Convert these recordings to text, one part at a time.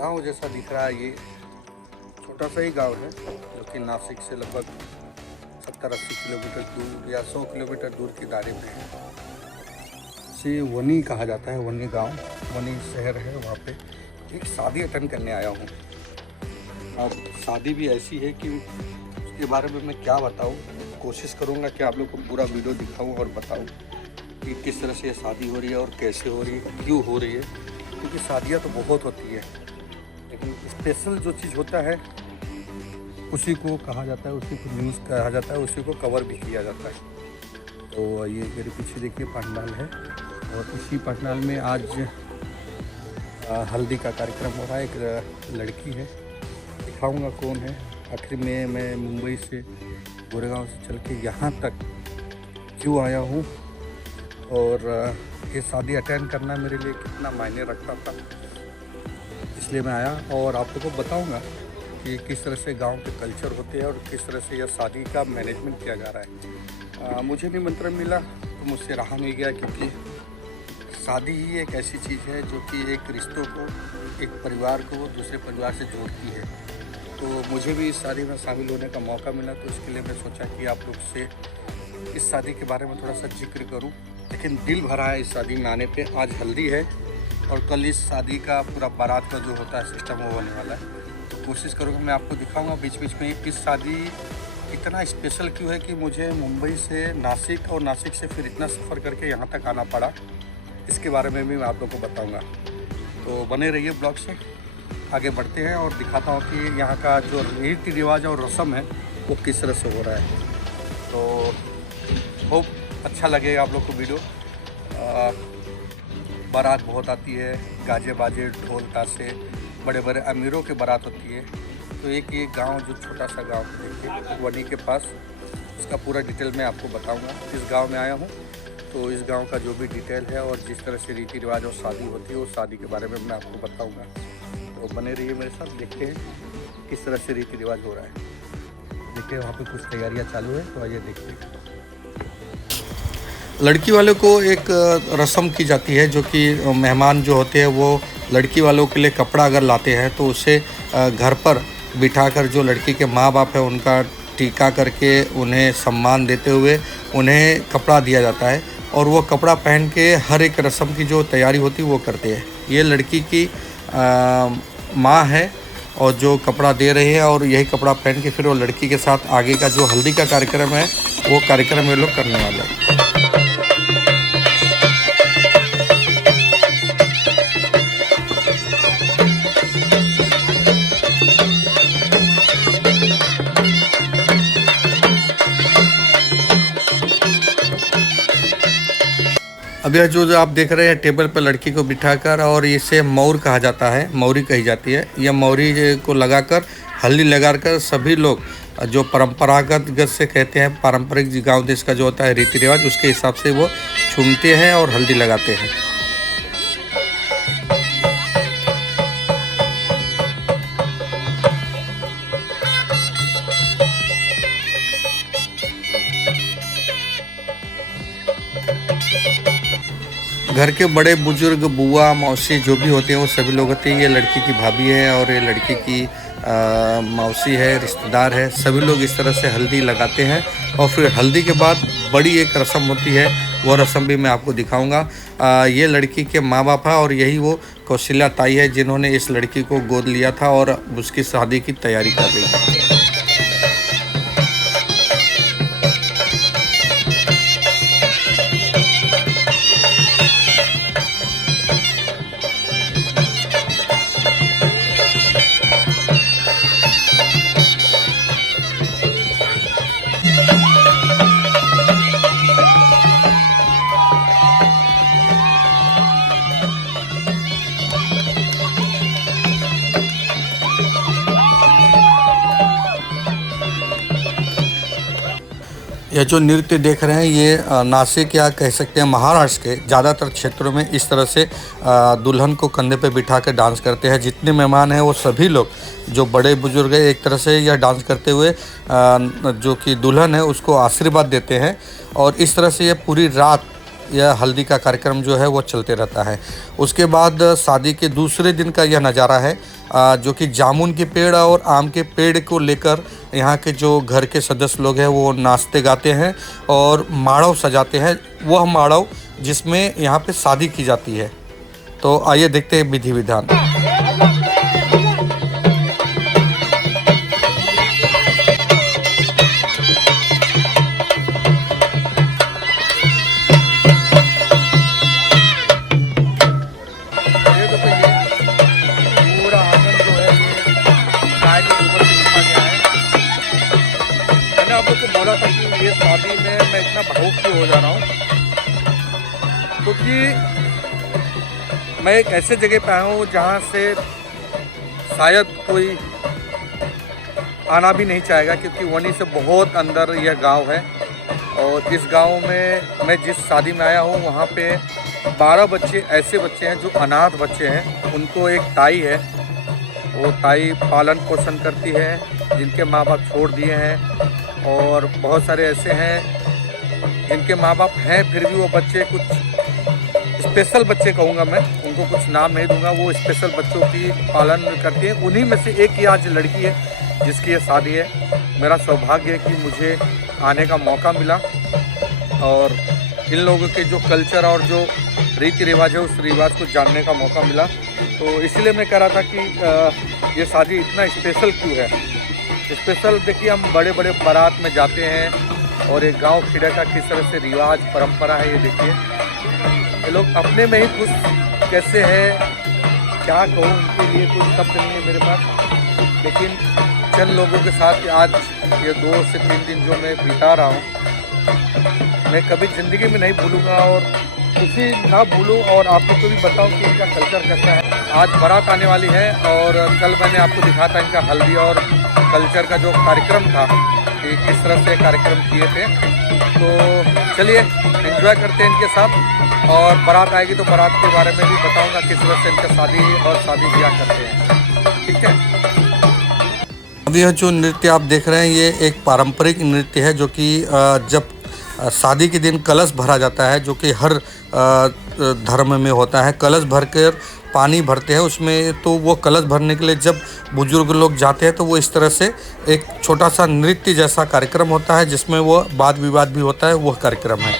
गांव जैसा दिख रहा है। ये छोटा सा ही गांव है जो कि नासिक से लगभग 70-80 किलोमीटर दूर या 100 किलोमीटर दूर के दायरे में है। इसे वनी कहा जाता है। वनी गांव, वनी शहर है। वहाँ पे एक शादी अटेंड करने आया हूँ। अब शादी भी ऐसी है कि उसके बारे में मैं क्या बताऊँ। कोशिश करूँगा कि आप लोग को पूरा वीडियो दिखाऊँ और बताऊँ कि किस तरह से ये शादी हो रही है और कैसे हो रही है, क्यों हो रही है। क्योंकि शादियाँ तो बहुत होती है, लेकिन स्पेशल जो चीज़ होता है उसी को कहा जाता है, उसी को न्यूज़ कहा जाता है, उसी को कवर भी किया जाता है। तो ये मेरे पीछे देखिए पंडाल है और इसी पंडाल में आज हल्दी का कार्यक्रम हो रहा है। एक लड़की है, दिखाऊंगा कौन है। आखिर में मैं मुंबई से गोरेगांव से चल के यहाँ तक क्यों आया हूँ और ये शादी अटेंड करना मेरे लिए कितना मायने रखता था, इसलिए मैं आया और आप लोगों को बताऊंगा कि किस तरह से गांव के कल्चर होते हैं और किस तरह से यह शादी का मैनेजमेंट किया जा रहा है। मुझे निमंत्रण मिला तो मुझसे रहा नहीं गया, क्योंकि शादी ही एक ऐसी चीज़ है जो कि एक रिश्तों को, एक परिवार को दूसरे परिवार से जोड़ती है। तो मुझे भी इस शादी में शामिल होने का मौका मिला, तो इसके लिए मैं सोचा कि आप लोग से इस शादी के बारे में थोड़ा सा जिक्र करूं। लेकिन दिल भरा है इस शादी में आने पे। आज हल्दी है और कल इस शादी का पूरा बारात का जो होता है सिस्टम वो होने वाला है। तो कोशिश करूँगा, मैं आपको दिखाऊंगा बीच बीच में इस शादी इतना स्पेशल क्यों है कि मुझे मुंबई से नासिक और नासिक से फिर इतना सफ़र करके यहाँ तक आना पड़ा। इसके बारे में भी मैं आप लोग को बताऊँगा। तो बने रहिए ब्लॉग से। आगे बढ़ते हैं और दिखाता हूँ कि यहाँ का जो रीति रिवाज और रस्म है वो किस तरह से हो रहा है। तो बहुत अच्छा लगेगा आप लोग को वीडियो। बारात बहुत आती है, गाजे बाजे ढोल ताशे, बड़े बड़े अमीरों की बारात होती है। तो एक ये गांव जो छोटा सा गांव देखिए वनी के पास, इसका पूरा डिटेल मैं आपको बताऊंगा। इस गांव में आया हूं तो इस गांव का जो भी डिटेल है और जिस तरह से रीति रिवाज और शादी होती है उस शादी के बारे में मैं आपको बताऊँगा। तो बने रहिए मेरे साथ, देखते हैं किस तरह से रीति रिवाज हो रहा है। देखिए वहाँ पे कुछ तैयारियाँ चालू है, तो आइए देखते हैं। लड़की वालों को एक रस्म की जाती है, जो कि मेहमान जो होते हैं वो लड़की वालों के लिए कपड़ा अगर लाते हैं तो उसे घर पर बिठाकर जो लड़की के माँ बाप है उनका टीका करके उन्हें सम्मान देते हुए उन्हें कपड़ा दिया जाता है। और वो कपड़ा पहन के हर एक रस्म की जो तैयारी होती है वो करते हैं। ये लड़की की माँ है और जो कपड़ा दे रहे हैं, और यही कपड़ा पहन के फिर वो लड़की के साथ आगे का जो हल्दी का कार्यक्रम है वो कार्यक्रम ये लोग करने वाले हैं। अब यह जो आप देख रहे हैं टेबल पर लड़की को बिठाकर, और इसे मौर कहा जाता है, मौरी कही जाती है। यह मौरी को लगाकर हल्दी लगाकर सभी लोग जो परंपरागत से कहते हैं, पारंपरिक गांव देश का जो होता है रीति रिवाज, उसके हिसाब से वो चूमते हैं और हल्दी लगाते हैं। घर के बड़े बुजुर्ग, बुआ मौसी जो भी होते हैं वो सभी लोग होते हैं। ये लड़की की भाभी है और ये लड़की की मौसी है, रिश्तेदार है। सभी लोग इस तरह से हल्दी लगाते हैं और फिर हल्दी के बाद बड़ी एक रस्म होती है, वो रस्म भी मैं आपको दिखाऊंगा। ये लड़की के माँ बाप है और यही वो कौशल्या ताई है जिन्होंने इस लड़की को गोद लिया था और उसकी शादी की तैयारी कर रही है। यह जो नृत्य देख रहे हैं ये नासिक या कह सकते हैं महाराष्ट्र के ज़्यादातर क्षेत्रों में इस तरह से दुल्हन को कंधे पे बिठा कर डांस करते हैं। जितने मेहमान हैं वो सभी लोग जो बड़े बुजुर्ग हैं एक तरह से यह डांस करते हुए जो कि दुल्हन है उसको आशीर्वाद देते हैं। और इस तरह से ये पूरी रात यह हल्दी का कार्यक्रम जो है वो चलते रहता है। उसके बाद शादी के दूसरे दिन का यह नज़ारा है, जो कि जामुन के पेड़ और आम के पेड़ को लेकर यहाँ के जो घर के सदस्य लोग हैं वो नाचते गाते हैं और माड़व सजाते हैं। वह माड़व जिसमें यहाँ पे शादी की जाती है। तो आइए देखते हैं विधि विधान। बोला था कि ये शादी में मैं इतना भावुक क्यों हो जा रहा हूँ, क्योंकि मैं एक ऐसे जगह पे आया हूँ जहाँ से शायद कोई आना भी नहीं चाहेगा, क्योंकि वनी से बहुत अंदर यह गांव है। और इस गांव में मैं जिस शादी में आया हूँ वहाँ पे 12 बच्चे ऐसे बच्चे हैं जो अनाथ बच्चे हैं। उनको एक ताई है, वो ताई पालन पोषण करती है, जिनके माँ बाप छोड़ दिए हैं। और बहुत सारे ऐसे हैं जिनके माँ बाप हैं फिर भी वो बच्चे, कुछ स्पेशल बच्चे कहूँगा मैं, उनको कुछ नाम नहीं दूंगा, वो स्पेशल बच्चों की पालन करती हैं। उन्हीं में से एक ही आज लड़की है जिसकी ये शादी है। मेरा सौभाग्य है कि मुझे आने का मौका मिला और इन लोगों के जो कल्चर और जो रीति रिवाज है उस रिवाज को जानने का मौका मिला। तो इसलिए मैं कह रहा था कि ये शादी इतना स्पेशल क्यों है। स्पेशल देखिए, हम बड़े बड़े बारात में जाते हैं और एक गांव खिड़ा का किस तरह से रिवाज परंपरा है, ये देखिए। ये लोग अपने में ही खुश कैसे है, क्या कहूँ, उनके लिए कोई शब्द नहीं है मेरे पास। लेकिन चंद लोगों के साथ आज ये 2 से 3 दिन जो मैं बिता रहा हूँ, मैं कभी ज़िंदगी में नहीं भूलूँगा और खुशी ना भूलूँ और आपको को भी बताऊँ कि इनका कल्चर कैसा है। आज बारात आने वाली है और कल मैंने आपको दिखाया था इनका हल्दी और कल्चर का जो कार्यक्रम था कि किस तरह से कार्यक्रम किए थे। तो चलिए एंजॉय करते हैं इनके साथ, और बारात आएगी तो बारात के बारे में भी बताऊंगा किस तरह से इनका शादी और शादी ब्याह करते हैं। ठीक है। अब यह जो नृत्य आप देख रहे हैं ये एक पारंपरिक नृत्य है, जो कि जब शादी के दिन कलश भरा जाता है, जो कि हर धर्म में होता है। कलश भरकर पानी भरते हैं उसमें, तो वो कलश भरने के लिए जब बुजुर्ग लोग जाते हैं तो वो इस तरह से एक छोटा सा नृत्य जैसा कार्यक्रम होता है, जिसमें वो वाद विवाद भी होता है, वह कार्यक्रम है।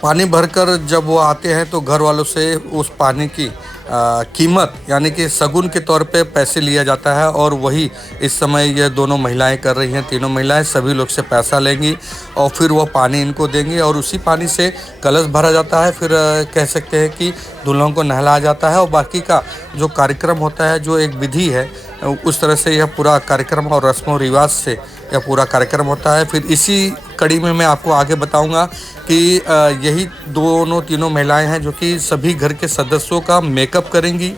पानी भरकर जब वो आते हैं तो घर वालों से उस पानी की कीमत यानी कि शगुन के तौर पे पैसे लिया जाता है। और वही इस समय ये दोनों महिलाएं कर रही हैं, तीनों महिलाएं सभी लोग से पैसा लेंगी और फिर वो पानी इनको देंगी और उसी पानी से कलश भरा जाता है। फिर कह सकते हैं कि दुल्हन को नहलाया जाता है और बाकी का जो कार्यक्रम होता है, जो एक विधि है, उस तरह से यह पूरा कार्यक्रम और रस्म और रिवाज से यह पूरा कार्यक्रम होता है। फिर इसी कड़ी में मैं आपको आगे बताऊंगा कि यही दोनों तीनों महिलाएं हैं जो कि सभी घर के सदस्यों का मेकअप करेंगी।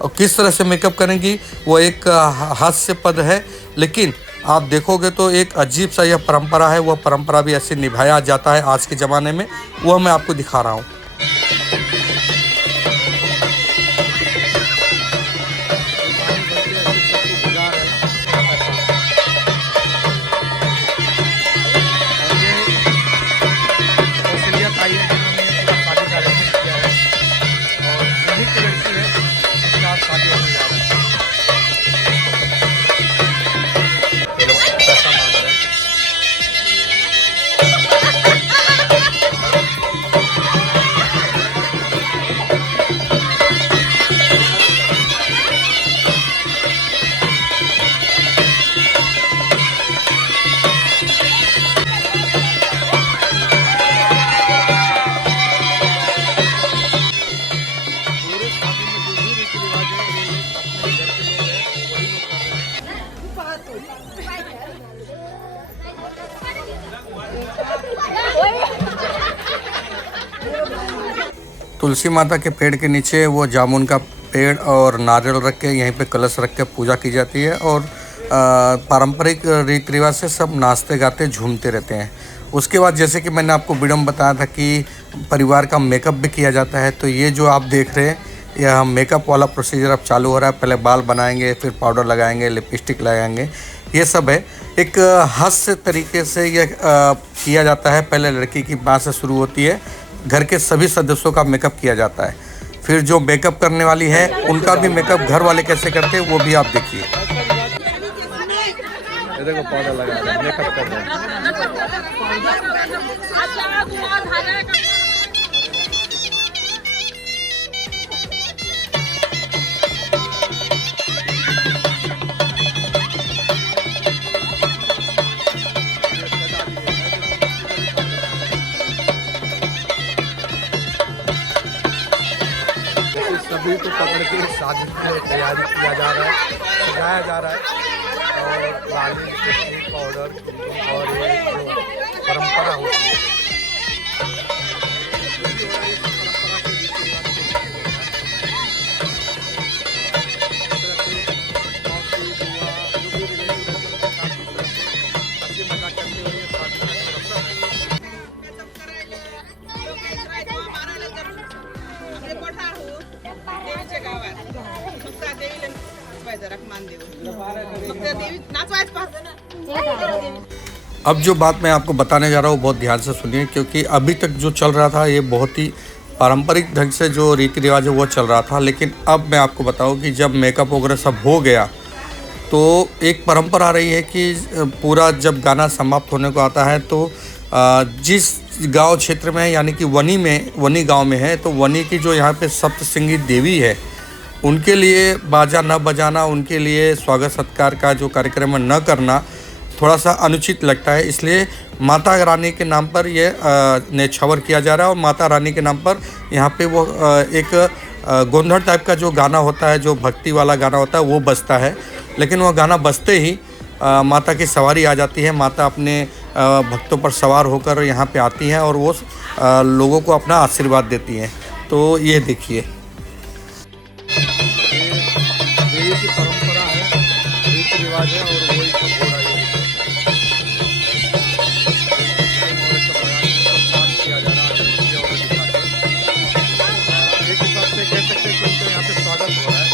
और किस तरह से मेकअप करेंगी वो एक हास्यास्पद है, लेकिन आप देखोगे तो एक अजीब सा यह परंपरा है। वह परंपरा भी ऐसे निभाया जाता है आज के ज़माने में, वह मैं आपको दिखा रहा हूँ। तुलसी माता के पेड़ के नीचे वो जामुन का पेड़ और नारियल रख के यहीं पे कलश रख के पूजा की जाती है और पारंपरिक रीति रिवाज से सब नाचते गाते झूमते रहते हैं। उसके बाद जैसे कि मैंने आपको वीडियो में बताया था कि परिवार का मेकअप भी किया जाता है, तो ये जो आप देख रहे हैं यह मेकअप वाला प्रोसीजर अब चालू हो रहा है। पहले बाल बनाएंगे, फिर पाउडर लगाएंगे, लिपस्टिक लगाएंगे, ये सब है। एक हास्य तरीके से ये किया जाता है। पहले लड़की की माँ से शुरू होती है, घर के सभी सदस्यों का मेकअप किया जाता है, फिर जो मेकअप करने वाली है उनका भी मेकअप घर वाले कैसे करते हैं वो भी आप देखिए। देखो पाउडर लगा रहे हैं, मेकअप कर रहे हैं। सभी को पकड़ के शादी की तैयारी किया जा रहा है, सजाया जा रहा है और लाली पाउडर और ये जो परंपरा होती है। अब जो बात मैं आपको बताने जा रहा हूँ बहुत ध्यान से सुनिए, क्योंकि अभी तक जो चल रहा था ये बहुत ही पारंपरिक ढंग से जो रीति रिवाज है वो चल रहा था। लेकिन अब मैं आपको बताऊँ कि जब मेकअप वगैरह सब हो गया तो एक परंपरा आ रही है कि पूरा जब गाना समाप्त होने को आता है तो जिस गांव क्षेत्र में है, यानी कि वनी गांव में है, तो वनी की जो यहाँ पे सप्तसिंगी देवी है उनके लिए बाजा न बजाना, उनके लिए स्वागत सत्कार का जो कार्यक्रम न करना थोड़ा सा अनुचित लगता है। इसलिए माता रानी के नाम पर ये न्यौछावर किया जा रहा है और माता रानी के नाम पर यहाँ पे वो एक गोंधड़ टाइप का जो गाना होता है, जो भक्ति वाला गाना होता है वो बजता है। लेकिन वह गाना बजते ही माता की सवारी आ जाती है। माता अपने भक्तों पर सवार होकर यहाँ पे आती हैं और वो लोगों को अपना आशीर्वाद देती हैं। तो ये देखिए की परंपरा है, रीति रिवाज है और वही सब हो रहा है। किया जा रहा है एक हिसाब से कह सकते हैं कि यहाँ पे स्वागत हो रहा है।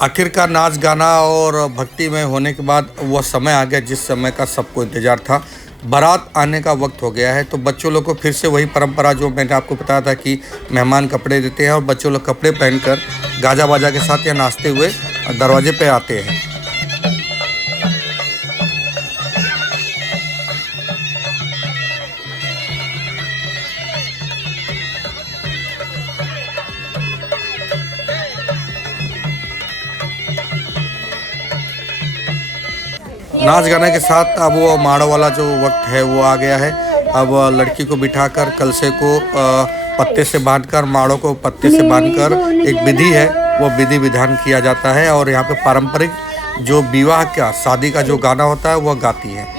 आखिरकार नाच गाना और भक्ति में होने के बाद वह समय आ गया जिस समय का सबको इंतजार था। बारात आने का वक्त हो गया है, तो बच्चों लोग को फिर से वही परंपरा जो मैंने आपको बताया था कि मेहमान कपड़े देते हैं और बच्चों लोग कपड़े पहनकर गाजा बाजा के साथ या नाचते हुए दरवाजे पे आते हैं। नाच गाने के साथ अब वो माड़ो वाला जो वक्त है वो आ गया है। अब लड़की को बिठाकर कलशे को पत्ते से बांधकर, माड़ो को पत्ते से बांधकर एक विधि है वो विधि विधान किया जाता है और यहाँ पे पारंपरिक जो विवाह का शादी का जो गाना होता है वह गाती है।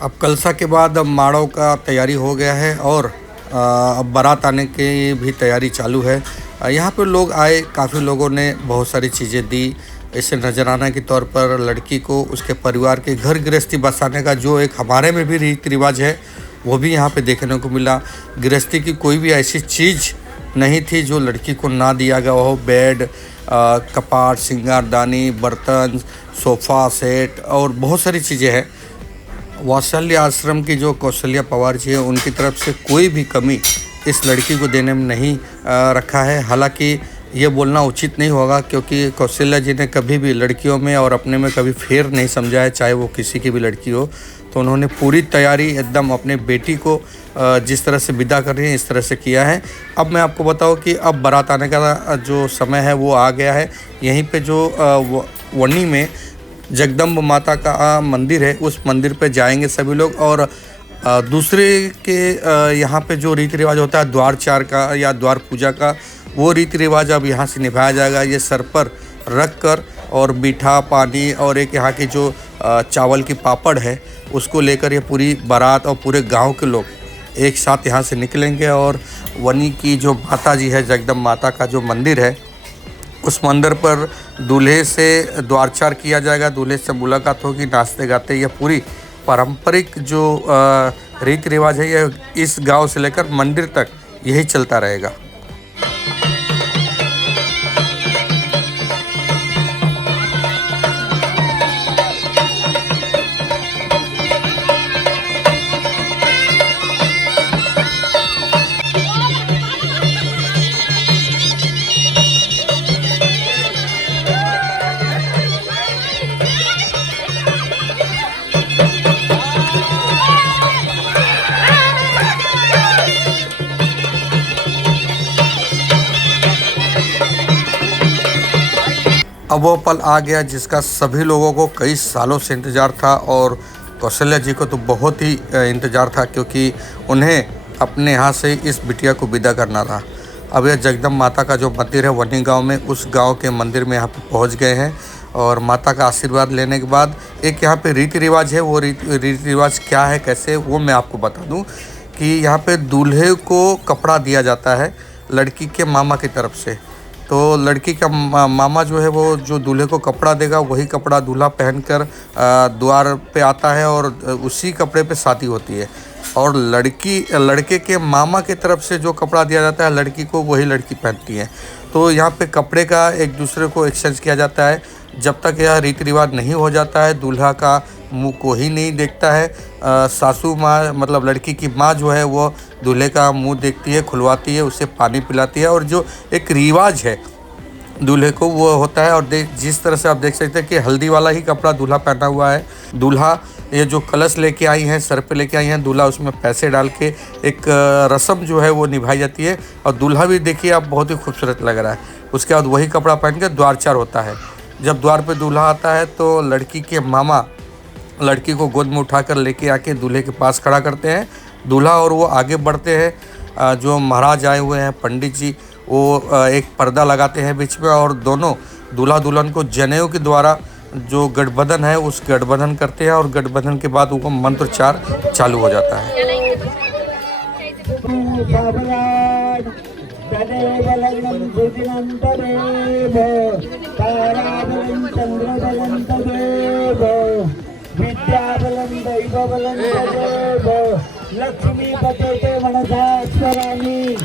अब कलसा के बाद अब माड़ों का तैयारी हो गया है और अब बारात आने की भी तैयारी चालू है। यहाँ पर लोग आए, काफ़ी लोगों ने बहुत सारी चीज़ें दी। इससे नजराना के तौर पर लड़की को उसके परिवार के घर गृहस्थी बसाने का जो एक हमारे में भी रीति रिवाज है वो भी यहाँ पे देखने को मिला। गृहस्थी की कोई भी ऐसी चीज़ नहीं थी जो लड़की को ना दिया गया हो। बेड, कपाट, सिंगारदानी, बर्तन, सोफ़ा सेट और बहुत सारी चीज़ें हैं। वात्सल्य आश्रम की जो कौशल्या पवार जी है उनकी तरफ से कोई भी कमी इस लड़की को देने में नहीं रखा है। हालांकि ये बोलना उचित नहीं होगा क्योंकि कौशल्या जी ने कभी भी लड़कियों में और अपने में कभी फेर नहीं समझा है, चाहे वो किसी की भी लड़की हो। तो उन्होंने पूरी तैयारी एकदम अपने बेटी को जिस तरह से विदा कर रही हैं इस तरह से किया है। अब मैं आपको बताऊं कि अब बारात आने का जो समय है वो आ गया है। यहीं पे जो वनी में जगदम्ब माता का मंदिर है, उस मंदिर पे जाएंगे सभी लोग। और दूसरे के यहाँ पे जो रीति रिवाज होता है द्वार चार का या द्वार पूजा का, वो रीति रिवाज अब यहाँ से निभाया जाएगा। ये सर पर रख कर और मीठा पानी और एक यहाँ की जो चावल की पापड़ है उसको लेकर ये पूरी बारात और पूरे गांव के लोग एक साथ यहाँ से निकलेंगे। और वनी की जो माता जी है, जगदम्ब माता का जो मंदिर है, उस मंदिर पर दूल्हे से द्वारचार किया जाएगा, दूल्हे से मुलाकात होगी, नाचते गाते। यह पूरी पारंपरिक जो रीति रिवाज है यह इस गांव से लेकर मंदिर तक यही चलता रहेगा। अब वो पल आ गया जिसका सभी लोगों को कई सालों से इंतज़ार था, और कौशल्या जी को तो बहुत ही इंतज़ार था, क्योंकि उन्हें अपने यहाँ से इस बिटिया को विदा करना था। अब यह जगदम्ब माता का जो मंदिर है वनी गांव में, उस गांव के मंदिर में यहाँ पे पहुँच गए हैं। और माता का आशीर्वाद लेने के बाद एक यहाँ पे रीति रिवाज है, वो रीति रिवाज क्या है, कैसे, वो मैं आपको बता दूँ कि यहाँ पे दूल्हे को कपड़ा दिया जाता है लड़की के मामा की तरफ से। तो लड़की का मामा जो है वो जो दूल्हे को कपड़ा देगा वही कपड़ा दूल्हा पहनकर द्वार पे आता है और उसी कपड़े पे शादी होती है। और लड़के के मामा की तरफ से जो कपड़ा दिया जाता है लड़की को, वही लड़की पहनती है। तो यहाँ पे कपड़े का एक दूसरे को एक्सचेंज किया जाता है। जब तक यह रीति रिवाज नहीं हो जाता है दूल्हा का मुंह को ही नहीं देखता है। सासू माँ मतलब लड़की की माँ जो है वो दूल्हे का मुंह देखती है, खुलवाती है, उसे पानी पिलाती है। और जो एक रिवाज है दूल्हे को वो होता है। और जिस तरह से आप देख सकते हैं कि हल्दी वाला ही कपड़ा दूल्हा पहना हुआ है। दूल्हा ये जो कलश लेके आई हैं, सर पे लेके आई हैं, दूल्हा उसमें पैसे डाल के एक रस्म जो है वो निभाई जाती है। और दूल्हा भी देखिए आप बहुत ही खूबसूरत लग रहा है। उसके बाद वही कपड़ा पहन के द्वारचार होता है। जब द्वार पे दूल्हा आता है तो लड़की के मामा लड़की को गोद में उठाकर लेके आके दूल्हे के पास खड़ा करते हैं। दूल्हा और वो आगे बढ़ते हैं। जो महाराज आए हुए हैं पंडित जी, वो एक पर्दा लगाते हैं बीच में, और दोनों दूल्हा दुल्हन को जनेऊ के द्वारा जो गठबंधन है उस गठबंधन करते हैं। और गठबंधन के बाद वो मंत्रोच्चार चालू हो जाता है। लक्ष्मी पते मनसा स्वरामी।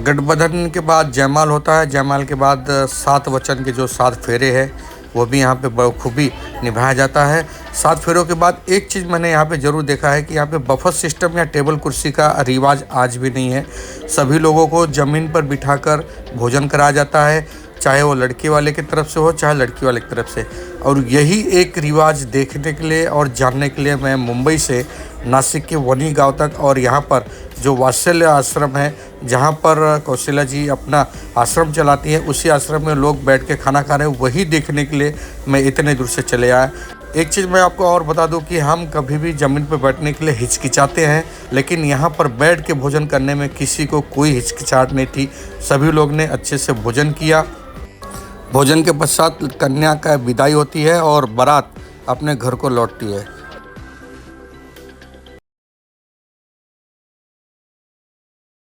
गठबंधन के बाद जयमाल होता है। जयमाल के बाद 7 वचन के जो 7 फेरे हैं वो भी यहाँ पे बखूबी निभाया जाता है। 7 फेरों के बाद एक चीज़ मैंने यहाँ पे ज़रूर देखा है कि यहाँ पे बफर सिस्टम या टेबल कुर्सी का रिवाज आज भी नहीं है। सभी लोगों को ज़मीन पर बिठाकर भोजन कराया जाता है, चाहे वो लड़के वाले की तरफ से हो चाहे लड़की वाले की तरफ से। और यही एक रिवाज देखने के लिए और जानने के लिए मैं मुंबई से नासिक के वनी गांव तक, और यहाँ पर जो वात्सल्य आश्रम है जहाँ पर कौशल्या जी अपना आश्रम चलाती हैं, उसी आश्रम में लोग बैठ के खाना खा रहे हैं, वही देखने के लिए मैं इतने दूर से चले आया। एक चीज़ मैं आपको और बता दूं कि हम कभी भी ज़मीन पर बैठने के लिए हिचकिचाते हैं, लेकिन यहाँ पर बैठ के भोजन करने में किसी को कोई हिचकिचाहट नहीं थी। सभी लोग ने अच्छे से भोजन किया। भोजन के पश्चात कन्या का विदाई होती है और बारात अपने घर को लौटती है।